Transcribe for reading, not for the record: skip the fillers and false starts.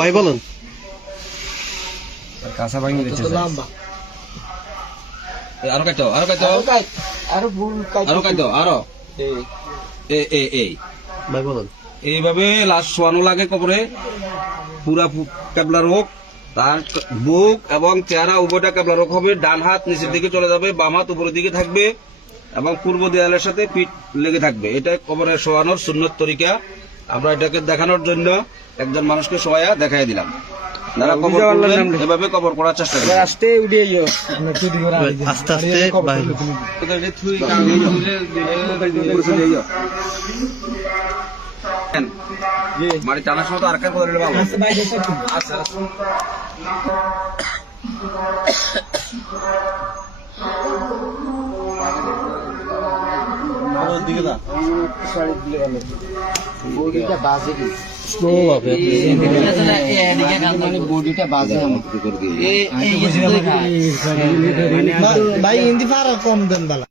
ভাই বলেন কাঁচা ভাঙি দিচ্ছে আরো কাটো আরো কাটো আরো ভুল আরো কাটো আরো এই ভাই বলেন এইভাবে লাশ শোয়ানো লাগে কবরে পুরা কেবলা রোগ তার বুক এবং চেহারা উভয়টা কেবলা রোগ হবে। ডান হাত নিচের দিকে চলে যাবে, বাম হাত উপরের দিকে থাকবে এবং পূর্ব দেয়ালের সাথে পিঠ লেগে থাকবে। এটা কবরে শোয়ানোর সুন্নত তরিকা। আমরা এটাকে দেখানোর জন্য একজন মানুষকে শোয়া দেখাই দিলাম। তারা কবর করবেন, এভাবে কবর করার চেষ্টা করবেন। আস্তে উড়িয়ে আস্তে আস্তে ভাই মানে টানার সময় তো আর কার করে ভালো। আচ্ছা বডিটা বাজে কি স্লো হবে মানে বডিটা বাজে ভাই হিন্দি পারা কম দেন বালা।